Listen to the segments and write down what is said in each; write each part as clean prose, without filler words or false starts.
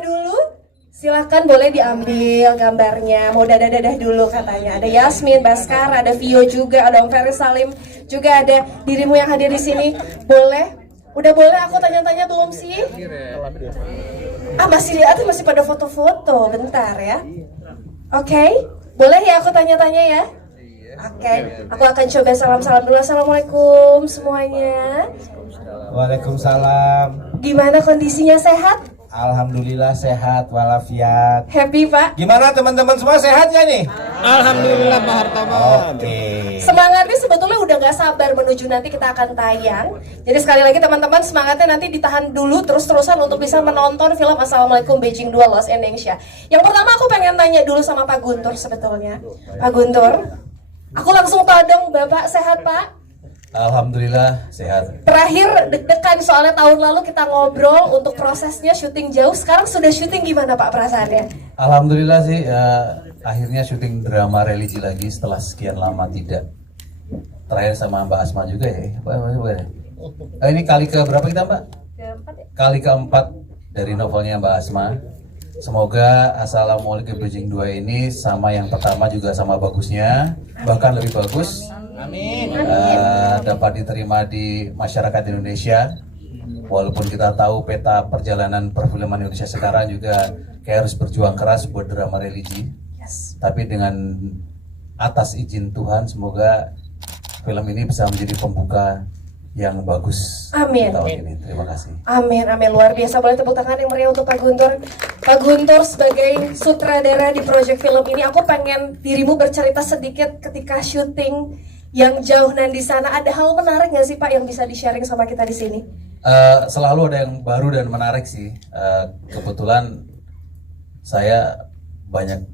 dulu? Silahkan boleh diambil gambarnya. Mau dadah-dadah dulu katanya. Ada Yasmin, Baskara, ada Vio juga, ada Om Ferry Salim, juga ada dirimu yang hadir di sini. Boleh? Udah boleh aku tanya-tanya belum sih? Masih lihat masih pada foto-foto. Bentar ya. Oke. Boleh ya aku tanya-tanya ya? Oke. Aku akan coba salam-salam dulu. Assalamualaikum semuanya. Waalaikumsalam. Gimana kondisinya, sehat? Alhamdulillah sehat walafiat. Happy Pak? Gimana teman-teman semua sehat ya nih? Alhamdulillah Pak Hartoman. Oke. Semangatnya sebetulnya udah gak sabar menuju nanti kita akan tayang. Jadi sekali lagi teman-teman, semangatnya nanti ditahan dulu terus-terusan untuk bisa menonton film Assalamualaikum Beijing 2 Lost in Asia. Yang pertama aku pengen tanya dulu sama Pak Guntur sebetulnya. Pak Guntur, aku langsung tahu dong, Bapak sehat Pak? Alhamdulillah sehat. Terakhir deg-degan soalnya tahun lalu kita ngobrol untuk prosesnya syuting jauh. Sekarang sudah syuting, gimana Pak perasaannya? Alhamdulillah sih akhirnya syuting drama religi lagi setelah sekian lama tidak. Terakhir sama Mbak Asma juga ya. Ini kali ke berapa kita Mbak? Keempat ya? Kali keempat dari novelnya Mbak Asma. Semoga Assalamualaikum Beijing 2 ini sama yang pertama juga sama bagusnya, bahkan lebih bagus. Amin. Dapat diterima di masyarakat Indonesia. Walaupun kita tahu peta perjalanan perfilman Indonesia sekarang juga kayak harus berjuang keras buat drama religi. Yes. Tapi dengan atas izin Tuhan, semoga film ini bisa menjadi pembuka yang bagus. Amin. Tahun ini. Terima kasih. Amin, amin, luar biasa. Boleh tepuk tangan yang meriah untuk Pak Guntur. Pak Guntur sebagai sutradara di proyek film ini, aku pengen dirimu bercerita sedikit ketika syuting yang jauh dan di sana. Ada hal menarik nggak sih Pak yang bisa di-sharing sama kita di sini? Selalu ada yang baru dan menarik sih. Kebetulan saya banyak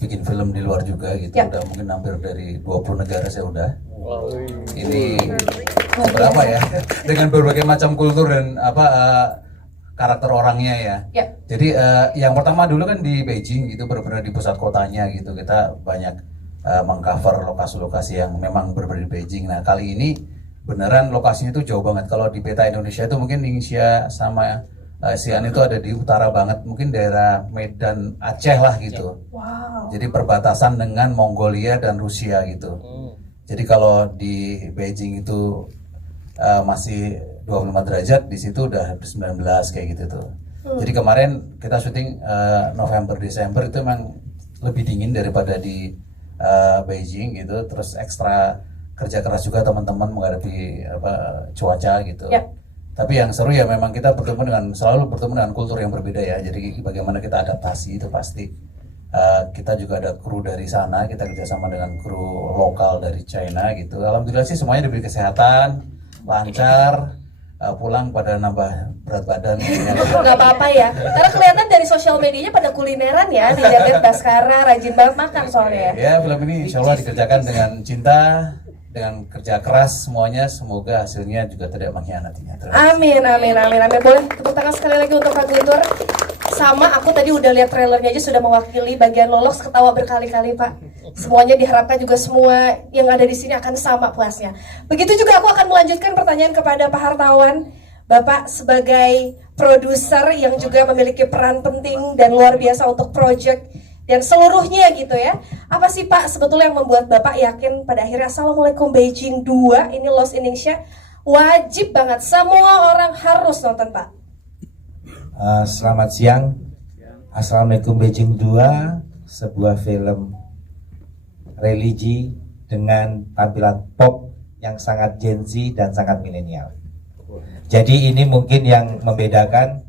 bikin film di luar juga gitu. Ya. Udah mungkin hampir dari 20 negara saya udah. Ini berapa ya? Dengan berbagai macam kultur dan karakter orangnya ya. Ya. Jadi yang pertama dulu kan di Beijing gitu, benar-benar di pusat kotanya gitu. Kita banyak mengcover lokasi-lokasi yang memang berbeda di Beijing. Nah kali ini beneran lokasinya itu jauh banget. Kalau di peta Indonesia itu mungkin Ningxia sama Xi'an itu ada di utara banget, mungkin daerah Medan Aceh lah gitu. Wow. Jadi perbatasan dengan Mongolia dan Rusia gitu. Jadi kalau di Beijing itu masih 25 derajat, di situ udah 19 kayak gitu tuh. Jadi kemarin kita syuting November Desember itu memang lebih dingin daripada di Beijing gitu. Terus ekstra kerja keras juga teman-teman menghadapi cuaca gitu. Ya. Tapi yang seru ya memang kita selalu bertemu dengan kultur yang berbeda ya. Jadi bagaimana kita adaptasi itu pasti. Kita juga ada kru dari sana, kita kerjasama dengan kru lokal dari China gitu. Alhamdulillah sih semuanya diberi kesehatan, lancar, pulang pada nambah berat badan. Gak apa-apa ya, karena kelihatan dari sosial medianya pada kulineran ya. Dijaga Baskara, rajin banget makan soalnya ya. Ya film ini insya Allah dikerjakan dengan cinta, dengan kerja keras semuanya. Semoga hasilnya juga tidak mengkhianatinya. Amin, amin, amin, amin. Boleh tepuk tangan sekali lagi untuk Pak Guntur. Sama aku tadi udah lihat trailernya aja sudah mewakili bagian lolos, ketawa berkali-kali Pak. Semuanya diharapkan juga semua yang ada di sini akan sama puasnya. Begitu juga aku akan melanjutkan pertanyaan kepada Pak Hartawan. Bapak sebagai produser yang juga memiliki peran penting dan luar biasa untuk project dan seluruhnya gitu ya. Apa sih Pak sebetulnya yang membuat Bapak yakin pada akhirnya Assalamualaikum Beijing 2 ini Lost in Asia wajib banget semua orang harus nonton Pak? Selamat siang. Assalamualaikum Beijing 2, sebuah film religi dengan tampilan pop yang sangat Gen Z dan sangat milenial. Jadi ini mungkin yang membedakan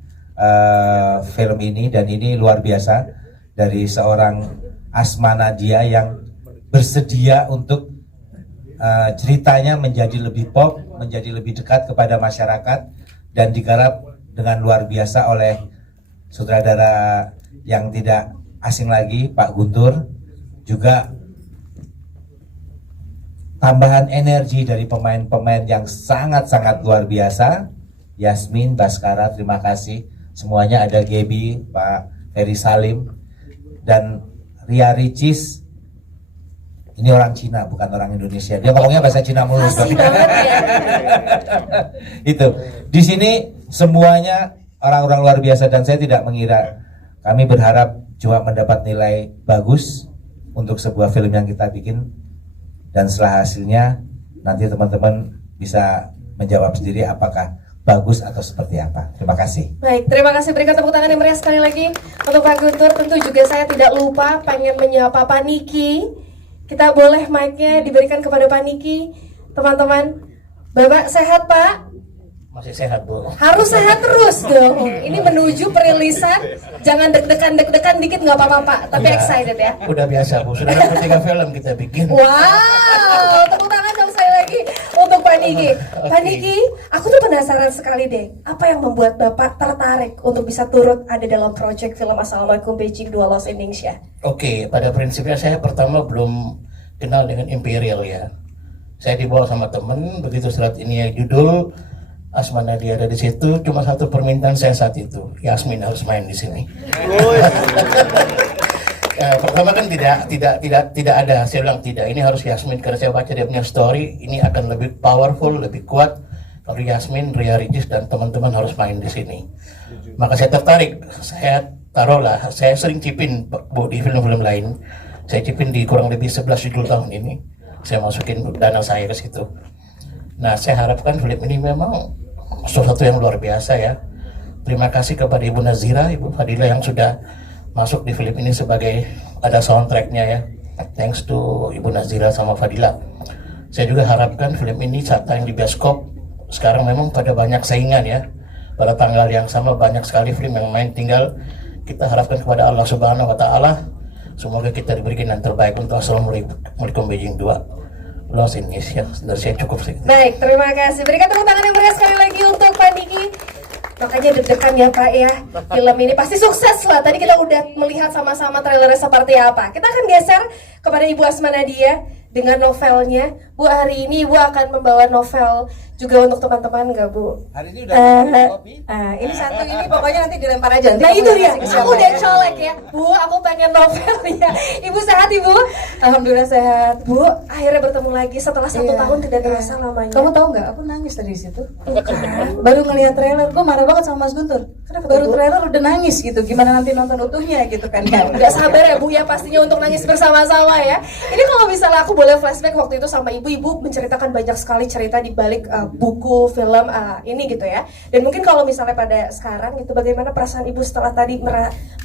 film ini, dan ini luar biasa dari seorang Asma Nadia yang bersedia untuk ceritanya menjadi lebih pop, menjadi lebih dekat kepada masyarakat, dan digarap dengan luar biasa oleh sutradara yang tidak asing lagi, Pak Guntur. Juga tambahan energi dari pemain-pemain yang sangat-sangat luar biasa. Yasmin, Baskara, terima kasih. Semuanya ada Gaby, Pak Ferry Salim, dan Ria Ricis. Ini orang Cina, bukan orang Indonesia. Dia ngomongnya bahasa Cina mulus. Asli banget ya. Itu. Di sini semuanya orang-orang luar biasa, dan saya tidak mengira Kami berharap juga mendapat nilai bagus untuk sebuah film yang kita bikin, dan setelah hasilnya nanti teman-teman bisa menjawab sendiri apakah bagus atau seperti apa. Terima kasih. Baik, terima kasih. Berikan tepuk tangan yang meriah sekali lagi untuk Pak Guntur. Tentu juga saya tidak lupa pengen menyapa Pak Niki. Kita boleh mic-nya diberikan kepada Pak Niki. Teman-teman, Bapak sehat Pak? Masih sehat, Bu. Harus sehat terus dong. Ini menuju perilisan, jangan deg-degan dikit nggak apa-apa Pak, tapi Udah. excited ya. Udah biasa, Bu. Sudah ada 3 film kita bikin. Wow, tepuk tangan dong sekali lagi untuk Pak Niki. Pak Niki, aku tuh penasaran sekali deh, apa yang membuat Bapak tertarik untuk bisa turut ada dalam proyek film Assalamualaikum Beijing 2 Lost Indonesia? Oke, pada prinsipnya saya pertama belum kenal dengan Imperial ya. Saya dibawa sama temen, begitu serat ini ya judul Asma Nadia ada di situ, cuma satu permintaan saya saat itu, Yasmin harus main di sini. Ya, pertama kan tidak ada, saya bilang tidak, ini harus Yasmin karena saya baca dia punya story, ini akan lebih powerful, lebih kuat. Kalau Yasmin, Ria Ricis dan teman-teman harus main di sini. Maka saya tertarik, saya taruhlah, saya sering cipin Bu di film-film lain, saya cipin di kurang lebih 11 judul tahun ini, saya masukin dana saya ke situ. Nah, saya harapkan film ini memang sesuatu yang luar biasa ya. Terima kasih kepada Ibu Nazira, Ibu Fadila yang sudah masuk di film ini sebagai ada soundtracknya ya. Thanks to Ibu Nazira sama Fadila. Saya juga harapkan film ini saat tayang di bioskop, sekarang memang pada banyak saingan ya. Pada tanggal yang sama banyak sekali film yang main, tinggal kita harapkan kepada Allah Subhanahu wa Ta'ala, semoga kita diberikan yang terbaik untuk Assalamualaikum Beijing 2 Lost Indonesia. Dari saya cukup sih. Baik, terima kasih. Berikan tepuk tangan yang meriah sekali lagi untuk Pak Niki. Makanya deg-degan ya Pak ya. Film ini pasti sukses lah. Tadi kita udah melihat sama-sama trailernya seperti apa. Kita akan geser kepada Ibu Asma Nadia dengan novelnya. Bu, hari ini Ibu akan membawa novel juga untuk teman-teman nggak Bu? Hari ini udah kopi. Ini satu ini pokoknya nanti dilempar aja. Nanti Nah kamu itu dia, kasih ke aku siapa udah ya. colek ya. Bu, aku pengen novel ya. Ibu sehat Ibu? Alhamdulillah sehat. Bu, akhirnya bertemu lagi setelah 1 Iya. tahun tidak terasa lamanya. Kamu tahu nggak? Aku nangis tadi di situ. Bukan. Baru ngelihat trailer, gue marah banget sama Mas Guntur. Kenapa Baru tuh, Bu? trailer udah nangis gitu. Gimana nanti nonton utuhnya gitu kan? Nggak sabar ya Bu ya pastinya untuk nangis bersama-sama ya. Ini kalau misalnya aku boleh flashback waktu itu sama Ibu menceritakan banyak sekali cerita di balik buku film ini gitu ya. Dan mungkin kalau misalnya pada sekarang itu bagaimana perasaan Ibu setelah tadi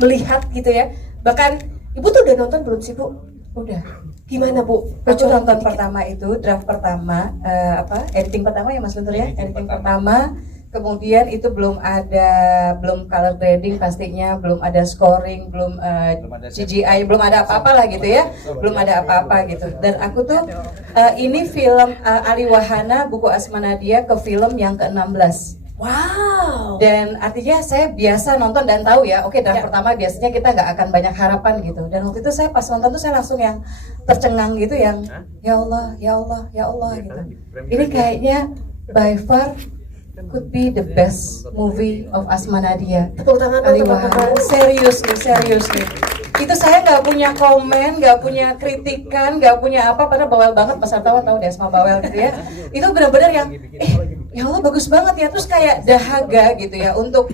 melihat gitu ya. Bahkan Ibu tuh udah nonton belum sih Bu? Udah. Gimana Bu? Aku nonton dikit. pertama itu, draft pertama, editing pertama ya Mas Guntur ya, editing pertama. Kemudian itu belum color grading pastinya, belum ada scoring, belum ada CGI, belum ada apa-apa lah gitu ya, belum ada apa-apa gitu. Dan aku tuh ini film Ali Wahana, buku Asma Nadia ke film yang ke-16. Wow. Dan artinya saya biasa nonton dan tahu ya, oke draft pertama biasanya kita nggak akan banyak harapan gitu. Dan waktu itu saya pas nonton tuh saya langsung yang tercengang gitu, yang ya Allah, ya Allah, ya Allah gitu. Ini kayaknya by far could be the best movie of Asma Nadia. Tepuk tangan dong Ali teman-teman. Wahana. Serius nih. Itu saya nggak punya komen, nggak punya kritikan, nggak punya apa, padahal bawel banget pas tahu deh Asma bawel gitu ya. Itu benar-benar yang ya Allah bagus banget ya, terus kayak dahaga gitu ya untuk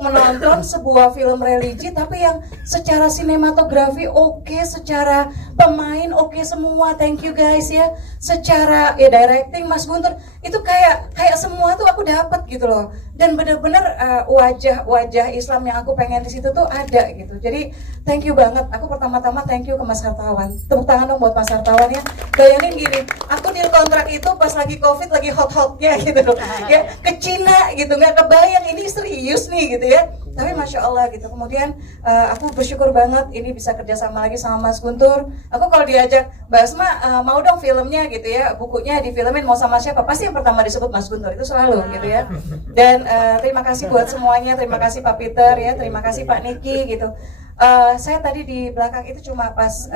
menonton sebuah film religi tapi yang secara sinematografi oke, secara pemain oke semua, thank you guys ya, secara ya directing Mas Guntur itu kayak semua tuh aku dapat gitu loh, dan bener-bener wajah Islam yang aku pengen di situ tuh ada gitu. Jadi thank you banget, aku pertama-tama thank you ke Mas Hartawan, tepuk tangan dong buat Mas Hartawan ya. Bayangin gini, aku deal kontrak itu pas lagi COVID, lagi hot-hotnya gitu loh ya, ke Cina gitu, nggak kebayang ini serius nih gitu ya. Tapi Masya Allah gitu. Kemudian aku bersyukur banget ini bisa kerjasama lagi sama Mas Guntur. Aku kalau diajak Mbak Asma mau dong filmnya gitu ya, bukunya difilmin mau sama siapa, pasti yang pertama disebut Mas Guntur, itu selalu gitu ya. Dan terima kasih buat semuanya, terima kasih Pak Peter ya, terima kasih Pak Niki gitu. Saya tadi di belakang itu cuma pas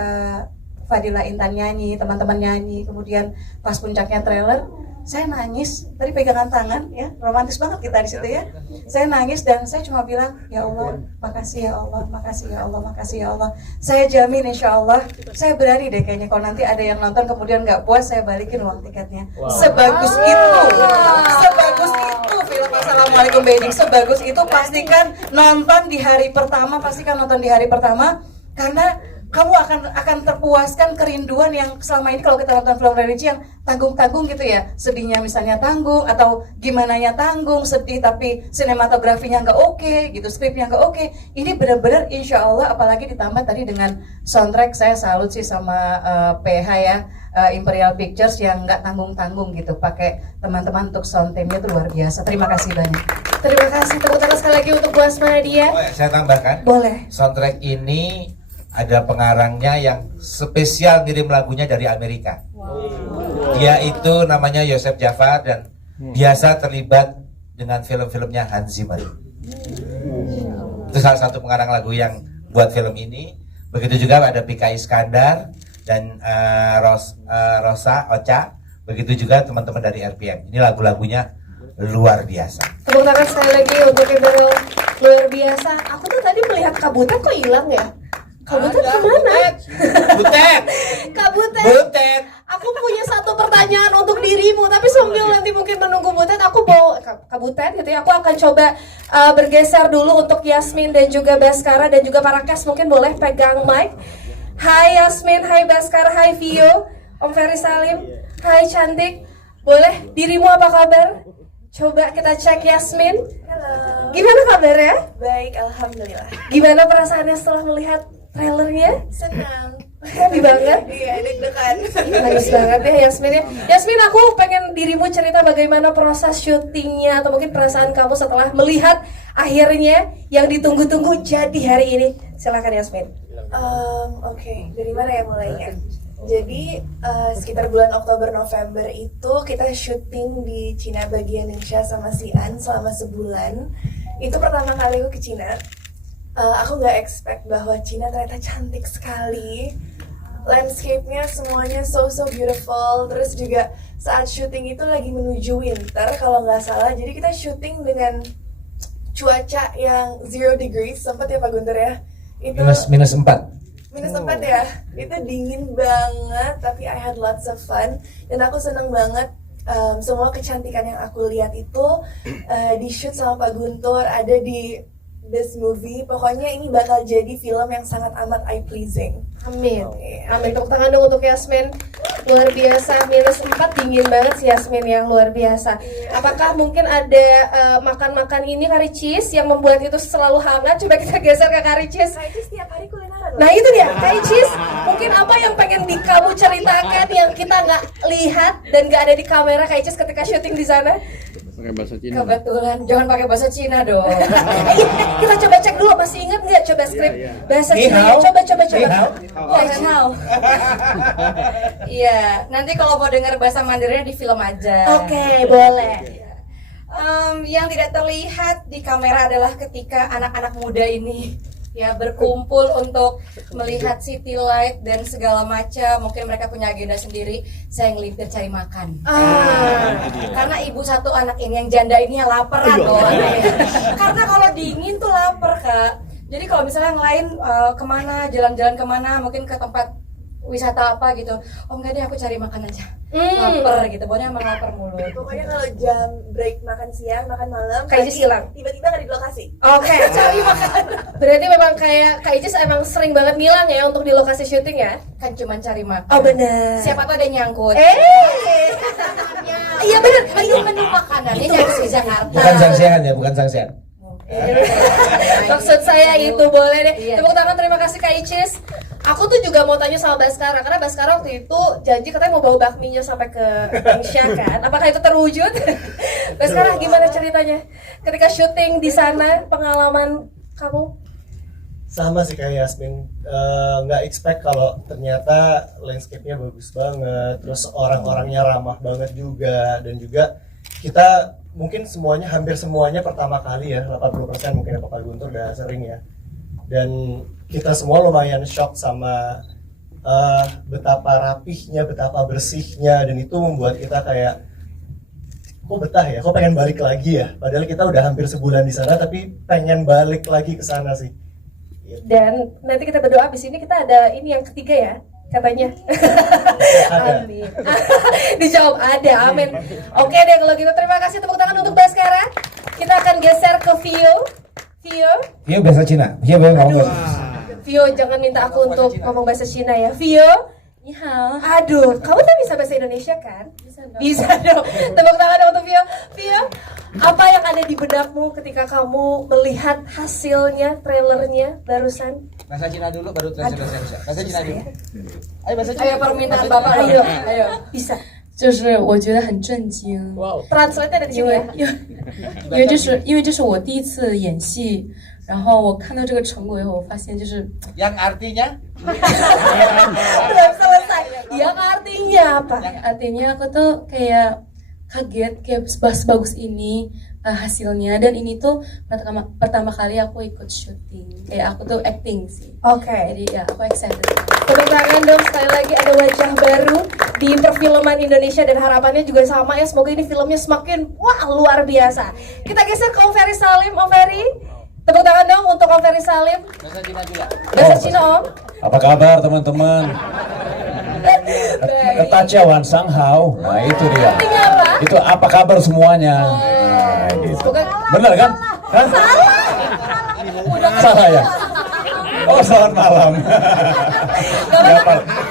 Fadila Intan nyanyi, teman-teman nyanyi, kemudian pas puncaknya trailer, saya nangis, tadi pegangan tangan ya, romantis banget kita di situ ya. Saya nangis dan saya cuma bilang, ya Allah, makasih ya Allah, makasih ya Allah, makasih ya Allah. Saya jamin insya Allah, saya berani deh kayaknya kalau nanti ada yang nonton kemudian nggak puas, saya balikin uang tiketnya. Sebagus itu film Assalamualaikum Beijing, sebagus itu pastikan nonton di hari pertama, karena kamu akan terpuaskan kerinduan yang selama ini kalau kita nonton film religi yang tanggung-tanggung gitu ya, sedihnya misalnya tanggung atau gimana ya tanggung, sedih tapi sinematografinya nggak oke gitu, skripnya nggak oke. Ini benar-benar insya Allah, apalagi ditambah tadi dengan soundtrack, saya salut sih sama PH ya, Imperial Pictures yang nggak tanggung-tanggung gitu, pakai teman-teman untuk sound teamnya itu luar biasa. Terima kasih banyak. Terima kasih, tepuk tangan sekali lagi untuk Bu Asma Nadia. Oh, ya, saya tambahkan. Boleh. Soundtrack ini ada pengarangnya yang spesial ngirim lagunya dari Amerika. Dia itu namanya Yosef Jafar dan biasa terlibat dengan film-filmnya Hans Zimmer. Itu salah satu pengarang lagu yang buat film ini. Begitu juga ada Pika Iskandar dan Rosa Ocha. Begitu juga teman-teman dari RPM. Ini lagu-lagunya luar biasa. Tepuk tangan sekali lagi untuk Imperial, luar biasa. Aku tuh tadi melihat Kabutet kok hilang ya? Kabutet kemana? Butet! Kabutet! Aku punya satu pertanyaan untuk dirimu, tapi sambil nanti mungkin menunggu Butet, aku mau Kabutet gitu ya. Aku akan coba bergeser dulu untuk Yasmin dan juga Baskara dan juga para cast, mungkin boleh pegang mic. Hai Yasmin, hai Baskara, hai Vio, Om Ferry Salim, hai cantik. Boleh, dirimu apa kabar? Coba kita cek Yasmin. Halo. Gimana kabarnya? Baik, alhamdulillah. Gimana perasaannya setelah melihat trailernya? Senang. Happy banget. Iya, deg-degan. Bagus banget ya Yasmin ya. Yasmin, aku pengen dirimu cerita bagaimana proses syutingnya atau mungkin perasaan kamu setelah melihat akhirnya yang ditunggu-tunggu jadi hari ini. Silakan Yasmin. Oke, dari mana ya mulainya? Jadi sekitar bulan Oktober November itu kita syuting di Cina bagian Indonesia sama si An selama sebulan. Itu pertama kali aku ke Cina. Aku nggak expect bahwa Cina ternyata cantik sekali. Landscape-nya semuanya so beautiful. Terus juga saat syuting itu lagi menuju winter kalau nggak salah. Jadi kita syuting dengan cuaca yang 0 degrees, sempat ya Pak Guntur ya? Itu Minus 4. minus 4 ya, itu dingin banget, tapi I had lots of fun dan aku seneng banget. Semua kecantikan yang aku lihat itu di shoot sama Pak Guntur, ada di this movie. Pokoknya ini bakal jadi film yang sangat amat eye pleasing. Amin. Amin. Tepuk tangan dong untuk Yasmin. Luar biasa. Minus 4 dingin banget sih Yasmin yang luar biasa. Apakah mungkin ada makan-makan ini kari cheese yang membuat itu selalu hangat? Coba kita geser ke kari cheese. Nah itu setiap hari kulineran loh. Nah itu dia, kari cheese. Mungkin apa yang pengen kamu ceritakan yang kita nggak lihat dan nggak ada di kamera kari cheese ketika syuting di sana? Pakai bahasa Cina. Kebetulan, jangan pakai bahasa Cina dong. Kita coba cek dulu, masih ingat nggak? Coba skrip bahasa Ni Cina. hao. Coba. Ni hao. Iya, nanti kalau mau dengar bahasa Mandarinnya di film aja. Oke, boleh. Yang tidak terlihat di kamera adalah ketika anak-anak muda ini ya berkumpul untuk melihat city light dan segala macam. Mungkin mereka punya agenda sendiri. Saya ngelipir cari makan. Karena ibu satu anak ini yang janda ini ya laparan loh. Karena kalau dingin tuh lapar Kak. Jadi kalau misalnya yang lain kemana, jalan-jalan kemana, mungkin ke tempat wisata apa gitu, oh enggak deh aku cari makan aja, lapar gitu, pokoknya emang lapar mulu. Pokoknya kalau jam break makan siang, makan malam, Kak Icis hilang. tiba-tiba nggak di lokasi. Oke, cari makan. Berarti memang kayak Kak Icis emang sering banget ngilang ya untuk di lokasi syuting ya? Kan cuma cari makan. Oh benar. Siapa tuh ada yang nyangkut. Iya benar. Itu menu makanannya nyangkut di Jakarta. Bukan sangsian ya, bukan sangsian. Maksud saya itu boleh deh. Iya. Tepuk tangan, terima kasih Kak Icis. Aku tuh juga mau tanya sama Baskara, karena Baskara waktu itu janji katanya mau bawa bakminya sampai ke Indonesia kan. Apakah itu terwujud? Baskara gimana ceritanya? Ketika syuting di sana, pengalaman kamu? Sama sih kayak Yasmin, nggak expect kalau ternyata landscape-nya bagus banget, terus orang-orangnya ramah banget juga, dan juga kita mungkin semuanya, hampir semuanya pertama kali ya, 80% mungkin ya, Pak Guntur udah sering ya, dan kita semua lumayan shock sama betapa rapihnya, betapa bersihnya, dan itu membuat kita kayak kok betah ya, kok pengen balik lagi ya. Padahal kita udah hampir sebulan di sana, tapi pengen balik lagi ke sana sih. Dan nanti kita berdoa abis ini kita ada ini yang ketiga ya katanya. Ada. Amin. Dijawab ada, amin. Oke deh kalau gitu, terima kasih, tepuk tangan untuk Baskara. Kita akan geser ke Vio. Vio bahasa Cina. Vio ngomong. Vio jangan minta aku untuk ngomong bahasa Cina ya. Vio. Ni hao. Aduh, kamu tuh bisa bahasa Indonesia kan? Bisa dong. Tepuk tangan dong untuk Vio. Vio, apa yang ada di benakmu ketika kamu melihat hasilnya, trailernya barusan? Bahasa Cina dulu baru translate bahasa Indonesia. Bahasa Cina dulu. Ayo bahasa Cina. Ayo permintaan Bapak, ayo. Bisa. 就是我觉得很震惊， Translate dari 因 sini 为 ya. 因为这是我第一次演戏，然后我看到这个成果以后，我发现就是 Yang artinya Belum selesai. Yang artinya apa? artinya aku tuh kayak kaget kayak sebagus ini hasilnya, dan ini tuh pertama kali aku ikut syuting, kayak aku tuh acting sih. Oke. Jadi ya aku excited. Tepuk tangan dong sekali lagi, ada wajah baru di perfilman Indonesia dan harapannya juga sama ya, semoga ini filmnya semakin wah luar biasa. Kita geser ke Om Ferry Salim. Om Ferry, tepuk tangan dong untuk Om Ferry Salim. bahasa Cina juga. Bahasa Cina Om. Apa kabar teman-teman? Ketacha Wan Sang Hao. Nah itu dia. Artinya apa? Itu apa kabar semuanya? Nah, gitu. Semoga Bener kan? Hah? Salah ya? Oh selamat malam.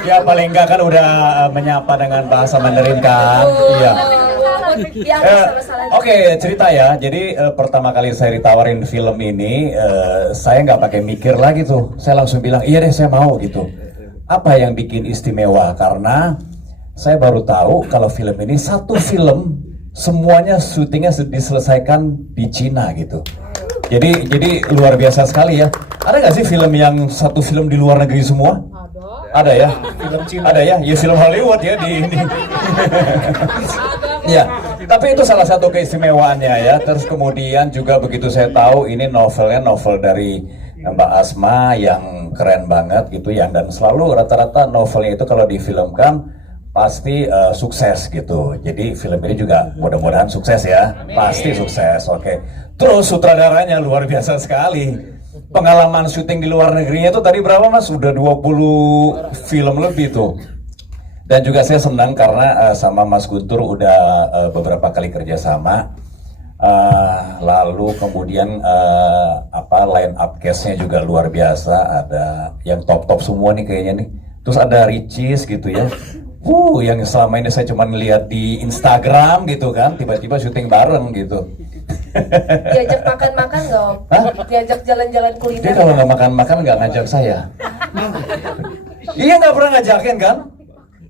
Ya paling enggak kan udah menyapa dengan bahasa Mandarin kan? Iya. Ya, salah-salah. Oke, cerita ya. Jadi pertama kali saya ditawarin film ini, saya nggak pakai mikir lagi tuh. Saya langsung bilang, iya deh saya mau gitu. Apa yang bikin istimewa? Karena saya baru tahu kalau film ini satu film semuanya syutingnya diselesaikan di Cina gitu. Jadi luar biasa sekali ya. Ada nggak sih film yang satu film di luar negeri semua? Ada ya? Film Cina. Ada ya? Ya film Hollywood ya di ini. Ya, tapi itu salah satu keistimewaannya ya. Terus kemudian juga begitu saya tahu ini novelnya novel dari Mbak Asma yang keren banget gitu ya. Dan selalu rata-rata novelnya itu kalau difilmkan pasti sukses gitu. Jadi film ini juga mudah-mudahan sukses ya. Pasti sukses, oke. Terus sutradaranya luar biasa sekali. Pengalaman syuting di luar negerinya itu tadi berapa mas? Sudah 20 film lebih tuh. Dan juga saya senang karena sama Mas Guntur udah beberapa kali kerjasama. Lalu kemudian line up cast-nya juga luar biasa. Ada yang top-top semua nih kayaknya nih. Terus ada Ricis gitu ya. Yang selama ini saya cuma lihat di Instagram gitu kan, tiba-tiba syuting bareng gitu. Diajak makan-makan nggak Om? Hah? Diajak jalan-jalan kuliner. Dia kalau nggak makan-makan nggak ngajak saya. Iya nggak pernah ngajakin kan?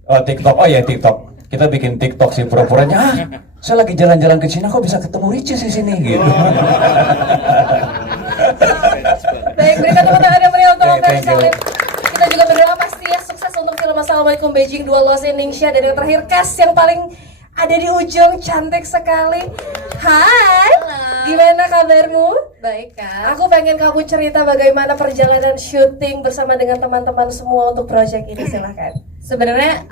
Oh TikTok, oh ya TikTok. Kita bikin TikTok sih pura-puranya. Saya lagi jalan-jalan ke Cina kok bisa ketemu Ricis di sini gitu. Baik, berikan tepuk tangan yang meriah untuk Om Ferry Thank you. Salim. Kita juga berdoa pasti ya sukses untuk film Assalamualaikum Beijing 2 Lost Indonesia. Dan yang terakhir cast yang paling ada di ujung, cantik sekali. Hai, gimana kabarmu? Baik kan? Aku pengen kamu cerita bagaimana perjalanan syuting bersama dengan teman-teman semua untuk proyek ini, silahkan. Sebenarnya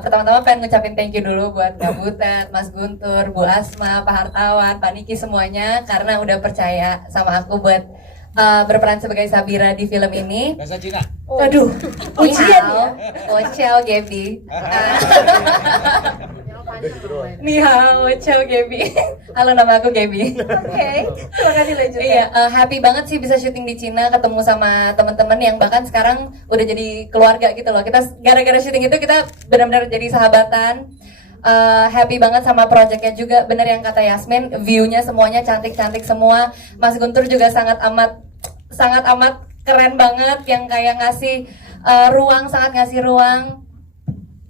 pertama-tama pengen ngucapin thank you dulu buat Kak Butet, Mas Guntur, Bu Asma, Pak Hartawan, Pak Niki semuanya karena udah percaya sama aku buat berperan sebagai Sabira di film ini. Bahasa Cina. Aduh, ujian ya. Ciao Gaby. Ni hao, ciao Gaby. Halo, nama aku Gaby. Oke, silakan dilanjutkan. Iya, happy banget sih bisa syuting di Cina, ketemu sama teman-teman yang bahkan sekarang udah jadi keluarga gitu loh. Kita gara-gara syuting itu kita benar-benar jadi sahabatan. Happy banget sama projectnya juga, bener yang kata Yasmin, view-nya semuanya cantik-cantik semua. Mas Guntur juga sangat amat keren banget, yang kayak ngasih ruang, sangat ngasih ruang.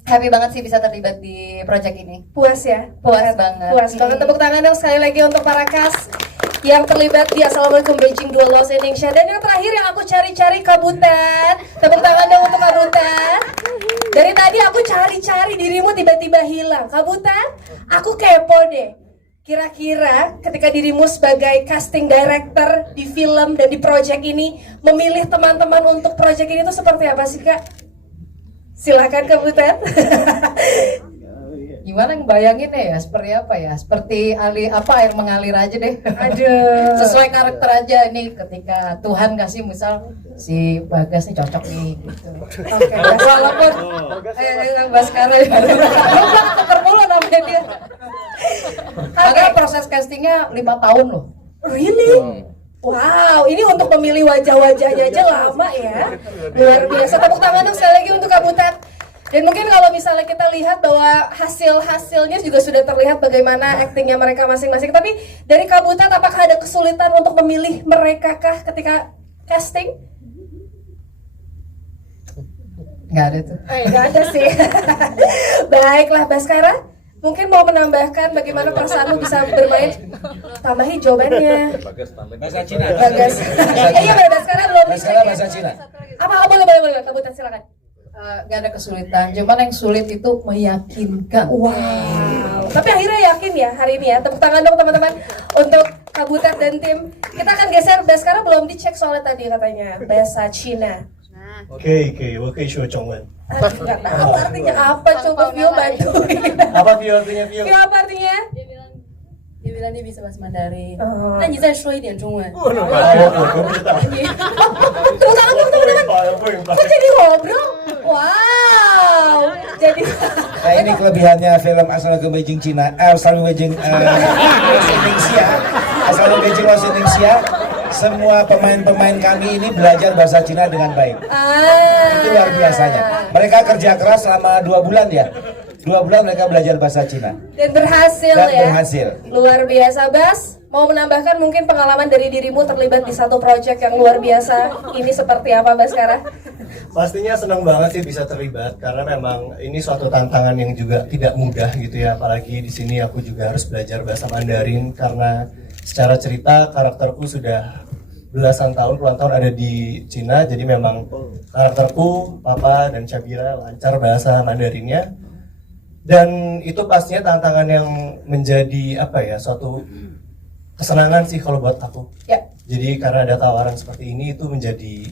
Happy banget sih bisa terlibat di project ini. Puas ya? Puas banget. Puas banget. Tepuk tangan dong sekali lagi untuk para cast yang terlibat di Assalamualaikum Beijing 2 Lost Indonesia. Dan yang terakhir yang aku cari-cari, Kabutan. Tepuk tangan dong untuk Kabutan. Dari tadi aku cari-cari dirimu tiba-tiba hilang. Kabutan, aku kepo deh. Kira-kira ketika dirimu sebagai casting director di film dan di project ini memilih teman-teman untuk project ini tuh seperti apa sih Kak? Silakan Kak Butet. Gimana ngebayanginnya ya? Seperti apa ya? Seperti air mengalir aja deh. Aduh. Sesuai karakter aja ini ketika Tuhan kasih misal si Bagas nih cocok nih gitu. Oke, Walaupun Baskara ya. Tuker mulu namanya dia. Makanya proses castingnya 5 tahun loh. Really? Wow, ini untuk memilih wajah-wajahnya aja lama ya. Luar biasa. Tepuk tangan dong sekali lagi untuk Kak Butet. Dan mungkin kalau misalnya kita lihat bahwa hasil-hasilnya juga sudah terlihat bagaimana aktingnya mereka masing-masing. Tapi dari Kak Butet, apakah ada kesulitan untuk memilih mereka kah ketika casting? Nggak ada tuh. Nggak ada sih. Baiklah, Baskara. Mungkin mau menambahkan bagaimana perasaanmu bisa bermain? Tambahin jawabannya. Bahasa Cina. Bagas. Iya, Baskara belum dicek Baskara ya. bahasa Cina. Apa boleh. Kak Butet silakan. Nggak ada kesulitan. Cuman yang sulit itu meyakinkan. Wow. Tapi akhirnya yakin ya hari ini ya. Tepuk tangan dong teman-teman untuk Kak Butet dan tim. Kita akan geser. Baskara belum dicek soalnya tadi katanya bahasa Cina. Oke,我可以说中文。 Aduh, nggak tahu artinya apa, coba Vio bantuin. Apa Vio artinya Vio? Vio apa artinya? dia bilang dia bisa bahasa Mandarin. Oh. 那你再说一点中文。 我不知道。 Tepuk tangan dong teman-teman. Kok jadi ngobrol? Wow. Jadi Nah ini kelebihannya film Assalamualaikum Beijing Cina, Assalamualaikum Beijing Indonesia, Assalamualaikum Beijing Indonesia. Semua pemain-pemain kami ini belajar bahasa Cina dengan baik. Itu luar biasanya. Mereka kerja keras selama 2 bulan ya. 2 bulan mereka belajar bahasa Cina. dan berhasil Dan ya. berhasil. Luar biasa. Bas, mau menambahkan mungkin pengalaman dari dirimu terlibat di satu proyek yang luar biasa. Ini seperti apa Baskara? Pastinya senang banget sih bisa terlibat karena memang ini suatu tantangan yang juga tidak mudah gitu ya, apalagi di sini aku juga harus belajar bahasa Mandarin karena secara cerita karakterku sudah belasan tahun, puluhan tahun ada di Cina, jadi memang karakterku Papa dan Cabira lancar bahasa Mandarinnya. Dan itu pastinya tantangan yang menjadi apa ya, suatu kesenangan sih kalau buat aku. Ya. Jadi karena ada tawaran seperti ini itu menjadi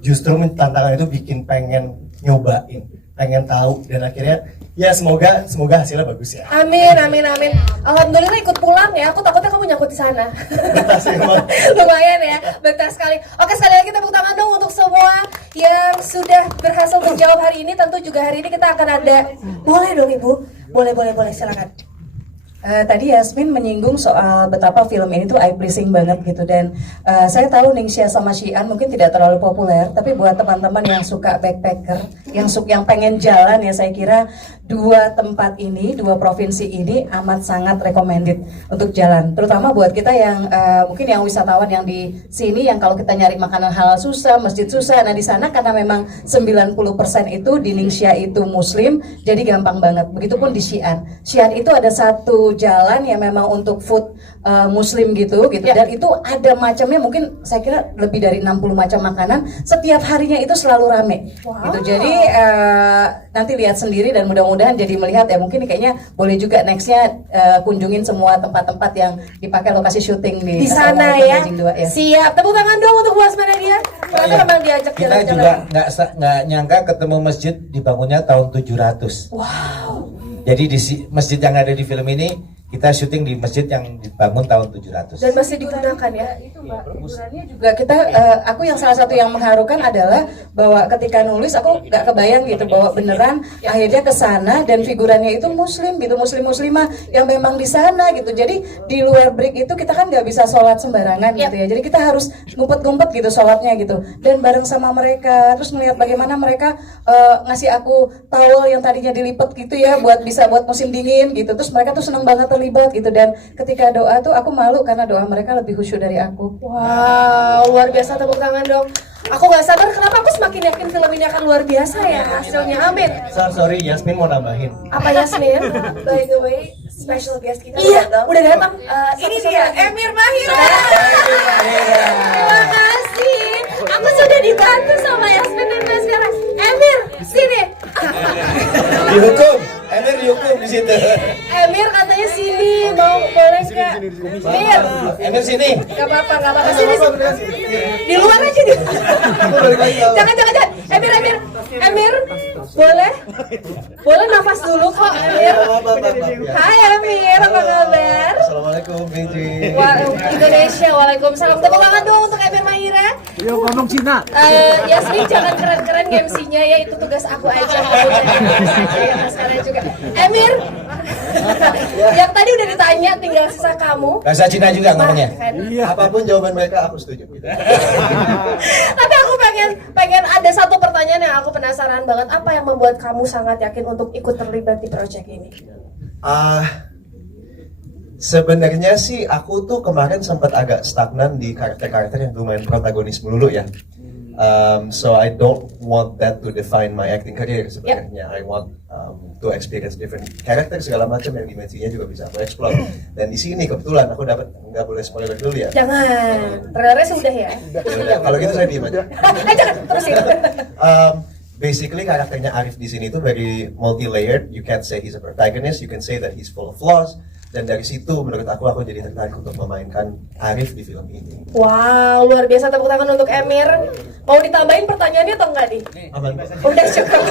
justru tantangan itu bikin pengen nyobain, pengen tahu dan akhirnya ya semoga hasilnya bagus ya. Amin, amin, amin. Alhamdulillah ikut pulang ya. Aku takutnya kamu nyangkut di sana. Betah sih emang. Lumayan ya, betah sekali. Oke, sekali lagi tepuk tangan dong untuk semua yang sudah berhasil menjawab hari ini. Tentu juga hari ini kita akan ada. Boleh dong Ibu, boleh, silakan. Tadi Yasmin menyinggung soal betapa film ini tuh eye pleasing banget gitu, dan saya tahu Ningxia sama Xi'an mungkin tidak terlalu populer, tapi buat teman-teman yang suka backpacker, yang pengen jalan ya, saya kira 2 tempat ini, 2 provinsi ini amat sangat recommended untuk jalan, terutama buat kita yang mungkin yang wisatawan yang di sini yang kalau kita nyari makanan halal susah, masjid susah. Nah di sana karena memang 90% itu di Ningxia itu Muslim, jadi gampang banget. Begitupun di Xi'an. Xi'an itu ada satu jalan yang memang untuk food Muslim gitu, dan itu ada macamnya mungkin saya kira lebih dari 60 macam makanan. Setiap harinya itu selalu rame. Gitu. Jadi nanti lihat sendiri dan mudah-mudahan jadi melihat ya, mungkin kayaknya boleh juga nextnya kunjungin semua tempat-tempat yang dipakai lokasi syuting Di sana ya. Beijing 2, ya. Siap. Tepuk tangan dong untuk Bu Asma Nadia. Ternyata memang diajak Kita jalan-jalan. juga nggak nyangka ketemu masjid dibangunnya tahun 700. Wow. Jadi di masjid yang ada di film ini kita syuting di masjid yang dibangun tahun 700. Dan masih digunakan ya. Itu Mbak, hiburannya juga kita, aku yang salah satu yang mengharukan adalah bahwa ketika nulis aku nggak kebayang gitu bahwa beneran akhirnya ke sana dan figurannya itu Muslim gitu, muslimah yang memang di sana gitu. Jadi di luar break itu kita kan nggak bisa sholat sembarangan gitu ya. Jadi kita harus ngumpet-ngumpet gitu sholatnya gitu. Dan bareng sama mereka, terus melihat bagaimana mereka ngasih aku towel yang tadinya dilipet gitu ya buat musim dingin gitu. Terus mereka tuh seneng banget terlibat gitu, dan ketika doa tuh aku malu karena doa mereka lebih khusyuk dari aku. Wow, luar biasa, tepuk tangan dong. Aku nggak sabar kenapa aku semakin yakin film ini akan luar biasa ya hasilnya. Amin. Sorry, Yasmin mau nambahin. Apa Yasmin? By the way, special guest kita Iya, datang. udah datang. Ini dia, Emir Mahira. Terima kasih. Aku sudah dibantu sama Yasmin dan Baskara. Emir, sini. Dihukum, Emir dihukum di situ. Emir katanya sini, boleh nggak? Emir, Emir sini. nggak apa-apa. Sini. Di luar aja dia. Jangan. Emir. Boleh? Boleh nafas dulu kok, Emir. Ya. Hai Emir, apa kabar? Assalamualaikum, Beijing. Indonesia, waalaikumsalam. Tepuk tangan dong untuk Emir Mahira. Yo ngomong Cina. Yasmin jangan keren-keren MC-nya ya, itu tugas aku aja. Aku aja ya sekarang juga. Emir, yang tadi udah ditanya, tinggal sisa kamu. Bahasa Cina juga ngomongnya. Apapun jawaban mereka aku setuju. Gitu. Tapi aku pengen ada satu pertanyaan yang aku penasaran banget. Apa yang membuat kamu sangat yakin untuk ikut terlibat di project ini? Sebenarnya sih aku tuh kemarin sempat agak stagnan di karakter-karakter yang lumayan protagonis melulu ya. So I don't want that to define my acting career sebenarnya. I want to experience different character segala macam yang dimensinya juga bisa aku explore. Dan di sini kebetulan aku dapat, nggak boleh spoiler dulu ya. Jangan, trailernya sudah ya. Kalau gitu saya diem aja. Jangan, terusin. Basically karakternya Arif di sini tuh very multi-layered. You can't say he's a protagonist, you can say that he's full of flaws. Dan dari situ menurut aku jadi tertarik untuk memainkan Arif di film ini. Wow, luar biasa, tepuk tangan untuk Emir. Mau ditambahin pertanyaannya atau enggak nih? Aman. Udah cukup.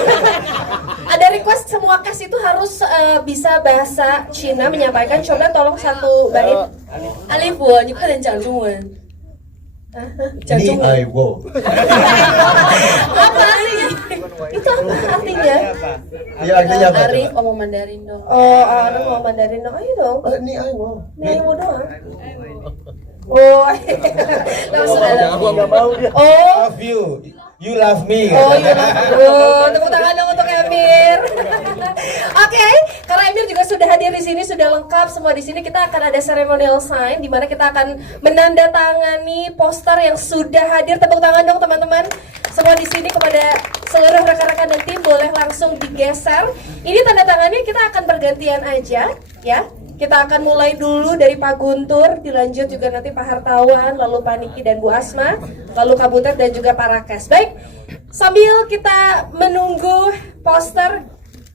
Ada request semua cast itu harus bisa bahasa Cina menyampaikan. Coba tolong satu bait. 阿利伯，你快点讲中文。讲 Ni 中文。 I wo. Apa artinya? Itu apa artinya? Iya artinya apa? Arif ngomong Mandarin dong. Oh, orang mau Mandarin dong. Ayo dong. Ni I wo. Nih mau doang. Oh, langsung ada. Oh, Love you, you love me. oh iya. Oh, tepuk tangan dong untuk Emir. Oke, karena Emir juga sudah hadir di sini, sudah lengkap semua di sini. Kita akan ada ceremonial sign di mana kita akan menandatangani poster yang sudah hadir. Tepuk tangan dong teman-teman. Semua di sini kepada seluruh rekan-rekan dan tim boleh langsung digeser. Ini tanda tangannya kita akan bergantian aja, ya. Kita akan mulai dulu dari Pak Guntur, dilanjut juga nanti Pak Hartawan, lalu Pak Niki dan Bu Asma, lalu Kak Butet dan juga Pak Rakes. Baik, sambil kita menunggu poster,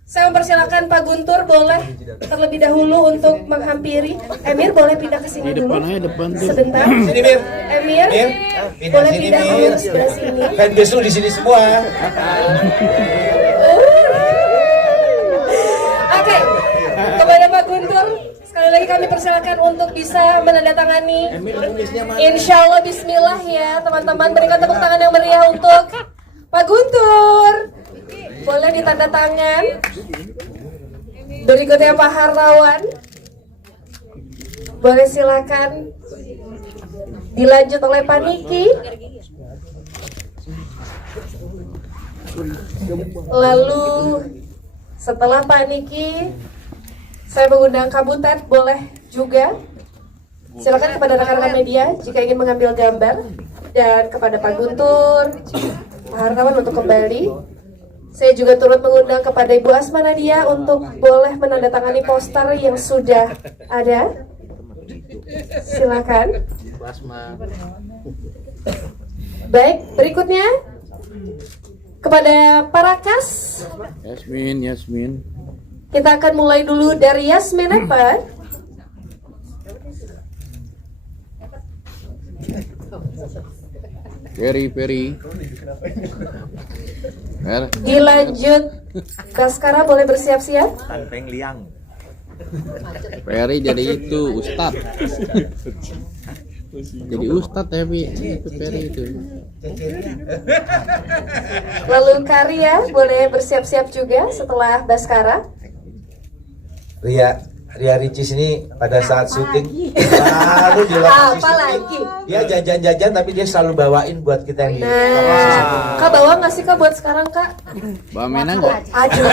saya mempersilakan Pak Guntur boleh terlebih dahulu untuk menghampiri. Emir boleh pindah ke sini dulu sebentar. Sini Mir. Emir, Mir, boleh sini pindah Mir. dulu sebelah sini. Fanbase lu di sini semua. Oke, kepada Pak Guntur, sekali lagi kami persilakan untuk bisa menandatangani. Insya Allah Bismillah ya teman-teman, berikan tepuk tangan yang meriah untuk Pak Guntur. Boleh ditanda tangan. Berikutnya Pak Hartawan. Boleh silakan dilanjut oleh Pak Niki. Lalu setelah Pak Niki, saya mengundang Kak Butet, boleh juga. Silakan kepada rekan-rekan media jika ingin mengambil gambar, dan kepada Pak Guntur, Pak Hartawan untuk kembali. Saya juga turut mengundang kepada Ibu Asma Nadia untuk boleh menandatangani poster yang sudah ada. Silakan. Baik, berikutnya kepada para kas. Yasmin. Kita akan mulai dulu dari Yasmin apa? Peri. Dilanjut Baskara, boleh bersiap-siap. Peri jadi itu Ustad. Jadi Ustad tapi itu Peri itu. Lalu Karya boleh bersiap-siap juga setelah Baskara. Ria Ricis ini pada saat syuting selalu di lokasi Apa syuting, lagi? dia jajan-jajan tapi dia selalu bawain buat kita yang di Nah, Kak bawa nggak sih Kak buat sekarang Kak? Bawa mainan enggak? Aduh.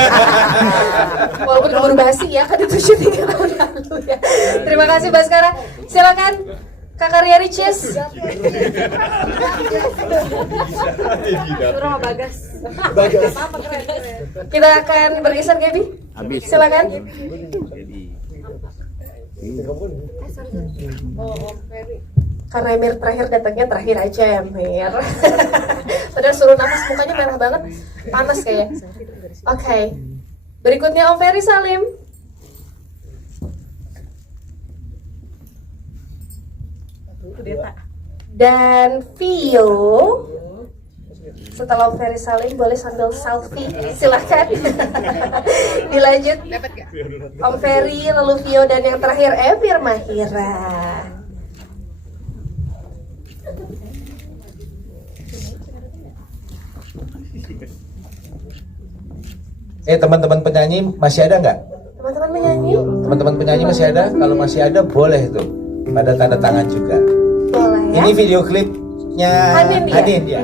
Walaupun keburu basi ya, kan itu syuting tahun lalu ya. Terima kasih Baskara. Silakan Kak Karya Ricis. Kita akan bergeser Gaby. Habis. Silakan. Karena Emir terakhir datangnya terakhir aja ya Emir. Padahal suruh nafas mukanya merah banget, panas kayaknya. Oke. Berikutnya Om Ferry Salim. Dan Vio. Setelah Om Ferry saling boleh sambil selfie, silahkan. Dilanjut. Om Ferry, lalu Vio, dan yang terakhir Emir Mahira. Teman-teman penyanyi masih ada nggak? Teman-teman menyanyi? Teman-teman penyanyi masih ada? Kalau masih ada boleh tuh pada tanda tangan juga. Boleh ya. Ini video klipnya Hanin dia? Hanin ya.